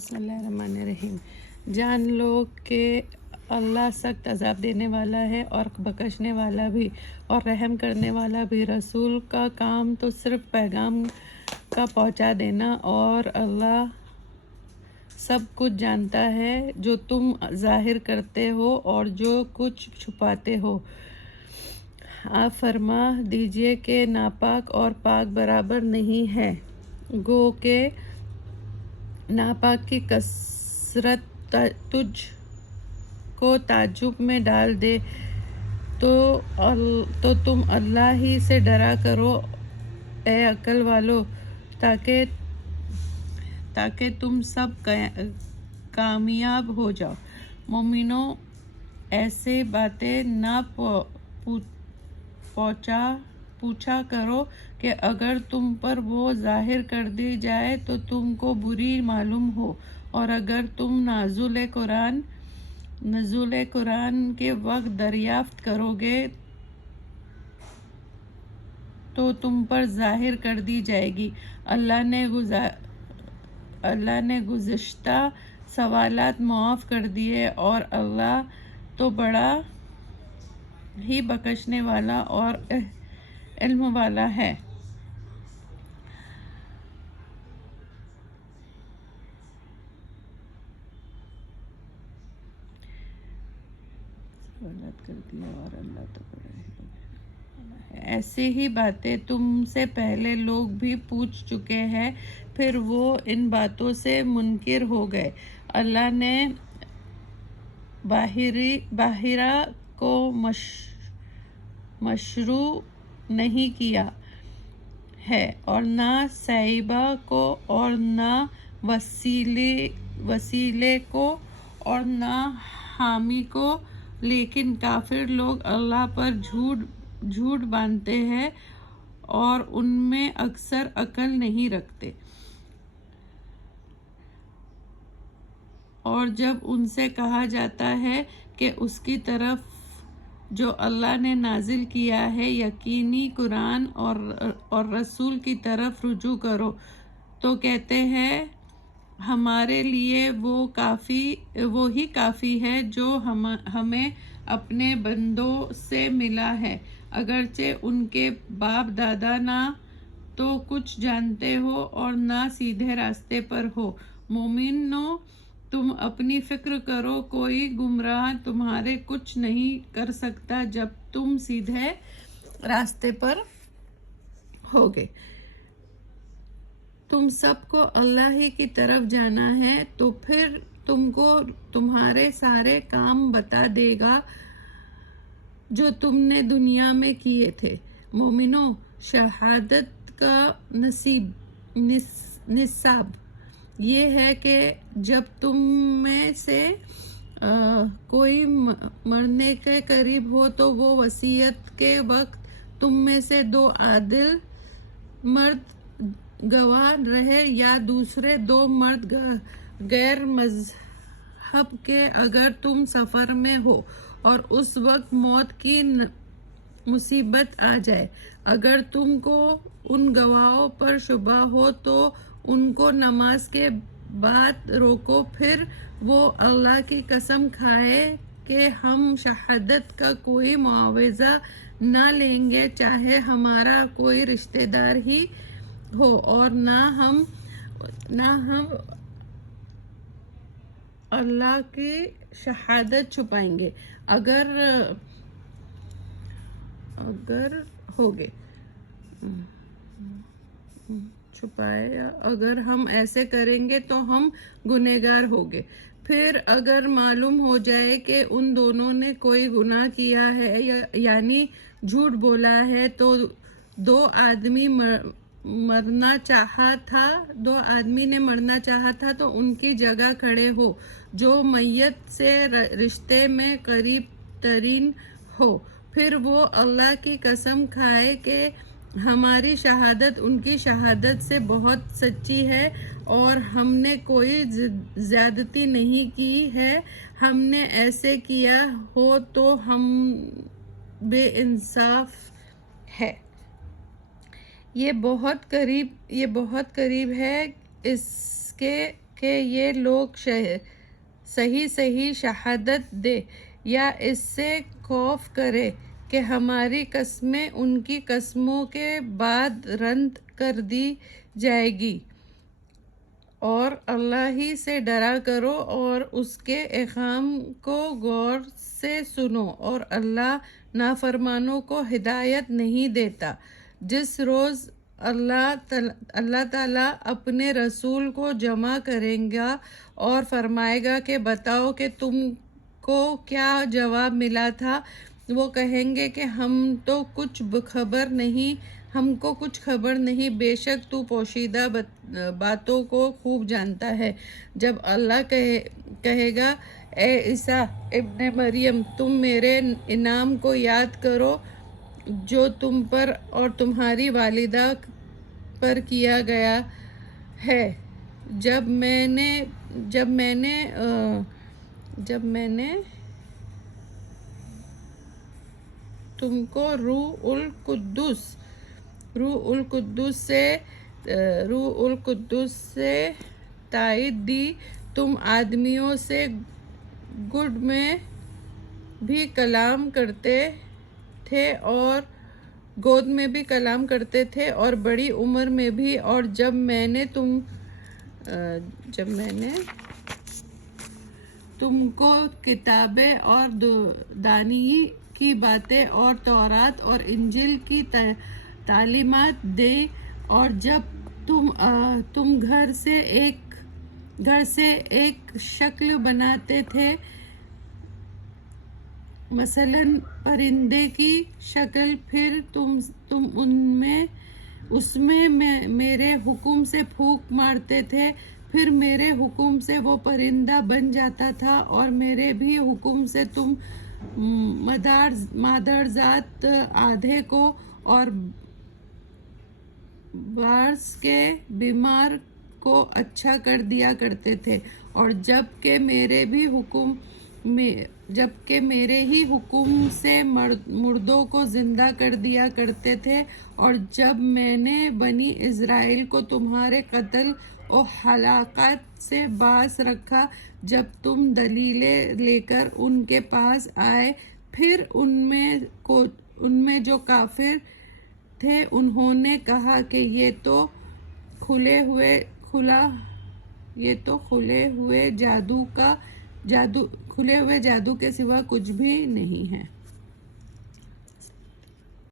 بسم اللہ الرحمن الرحیم۔ جان لو کہ اللہ سخت عذاب دینے والا ہے اور بخشنے والا بھی اور رحم کرنے والا بھی۔ رسول کا کام تو صرف پیغام کا پہنچا دینا، اور اللہ سب کچھ جانتا ہے، جو تم ظاہر کرتے ہو اور جو کچھ چھپاتے ہو۔ آپ فرما دیجئے کہ ناپاک اور پاک برابر نہیں ہے، گو کہ ناپاک کی کثرت تجھ کو تعجب میں ڈال دے، تو تم اللہ ہی سے ڈرا کرو اے عقل والو، تاکہ تم سب کامیاب ہو جاؤ۔ مومنو، ایسے باتیں نہ پوچھا کرو کہ اگر تم پر وہ ظاہر کر دی جائے تو تم کو بری معلوم ہو، اور اگر تم نزول قرآن کے وقت دریافت کرو گے تو تم پر ظاہر کر دی جائے گی۔ اللہ نے گزشتہ سوالات معاف کر دیے، اور اللہ تو بڑا ہی بخشنے والا اور علم والا ہے۔ ایسی ہی باتیں تم سے پہلے لوگ بھی پوچھ چکے ہیں، پھر وہ ان باتوں سے منکر ہو گئے۔ اللہ نے باحرہ کو مشروع نہیں کیا ہے، اور نہ سیبہ کو، اور نہ وسیلے کو، اور نہ حامی کو، لیکن کافر لوگ اللہ پر جھوٹ باندھتے ہیں اور ان میں اکثر عقل نہیں رکھتے۔ اور جب ان سے کہا جاتا ہے کہ اس کی طرف جو اللہ نے نازل کیا ہے، یقینی قرآن اور رسول کی طرف رجوع کرو، تو کہتے ہیں ہمارے لیے وہی کافی ہے جو ہمیں اپنے بندوں سے ملا ہے، اگرچہ ان کے باپ دادا نہ تو کچھ جانتے ہو اور نہ سیدھے راستے پر ہو۔ مومنو، تم اپنی فکر کرو، کوئی گمراہ تمہارے کچھ نہیں کر سکتا جب تم سیدھے راستے پر ہوگے۔ تم سب کو اللہ ہی کی طرف جانا ہے، تو پھر تم کو تمہارے سارے کام بتا دے گا جو تم نے دنیا میں کیے تھے۔ مومنو، شہادت کا نصاب یہ ہے کہ جب تم میں سے کوئی مرنے کے قریب ہو تو وہ وصیت کے وقت تم میں سے 2 عادل مرد گواہ رہے، یا دوسرے 2 مرد غیر مذہب کے، اگر تم سفر میں ہو اور اس وقت موت کی مصیبت آ جائے۔ اگر تم کو ان گواہوں پر شبہ ہو تو ان کو نماز کے بعد روکو، پھر وہ اللہ کی قسم کھائے کہ ہم شہادت کا کوئی معاوضہ نہ لیں گے، چاہے ہمارا کوئی رشتہ دار ہی ہو، اور نہ ہم اللہ کی شہادت چھپائیں گے۔ اگر ہم ایسے کریں گے تو ہم گنہگار ہوگے۔ پھر اگر معلوم ہو جائے کہ ان دونوں نے کوئی گناہ کیا ہے، یعنی جھوٹ بولا ہے، تو 2 آدمی نے مرنا چاہا تھا تو ان کی جگہ کھڑے ہو جو میت سے رشتے میں قریب ترین ہو، پھر وہ اللہ کی قسم کھائے کہ ہماری شہادت ان کی شہادت سے بہت سچی ہے، اور ہم نے کوئی زیادتی نہیں کی ہے، ہم نے ایسے کیا ہو تو ہم بے انصاف ہے۔ یہ بہت قریب ہے اس کے کہ یہ لوگ صحیح شہادت دے یا اس سے خوف کرے کہ ہماری قسمیں ان کی قسموں کے بعد رد کر دی جائے گی، اور اللہ ہی سے ڈرا کرو اور اس کے احکام کو غور سے سنو، اور اللہ نافرمانوں کو ہدایت نہیں دیتا۔ جس روز اللہ تعالیٰ اپنے رسول کو جمع کرے گا اور فرمائے گا کہ بتاؤ کہ تم کو کیا جواب ملا تھا، وہ کہیں گے کہ ہم کو کچھ خبر نہیں، بے شک تو پوشیدہ باتوں کو خوب جانتا ہے۔ جب اللہ کہے گا اے عیسیٰ ابن مریم، تم میرے انعام کو یاد کرو جو تم پر اور تمہاری والدہ پر کیا گیا ہے، جب میں نے تم کو روح القدس سے تائید دی، تم آدمیوں سے گود میں بھی کلام کرتے تھے اور بڑی عمر میں بھی، اور جب میں نے تم کو کتابیں اور دانائی کی باتیں اور تورات اور انجیل کی تعلیمات دی، اور جب تم گھر سے ایک شکل بناتے تھے، مثلاً پرندے کی شکل، پھر تم اس میں میرے حکم سے پھونک مارتے تھے، پھر میرے حکم سے وہ پرندہ بن جاتا تھا، اور میرے بھی حکم سے تم مادرزاد آدھے کو اور بعض کے بیمار کو اچھا کر دیا کرتے تھے، اور جب کہ میرے ہی حکم سے مردوں کو زندہ کر دیا کرتے تھے، اور جب میں نے بنی اسرائیل کو تمہارے قتل و ہلاکت سے باز رکھا، جب تم دلیلیں لے کر ان کے پاس آئے، پھر ان میں جو کافر تھے انہوں نے کہا کہ یہ تو کھلے ہوئے جادو کے سوا کچھ بھی نہیں ہے۔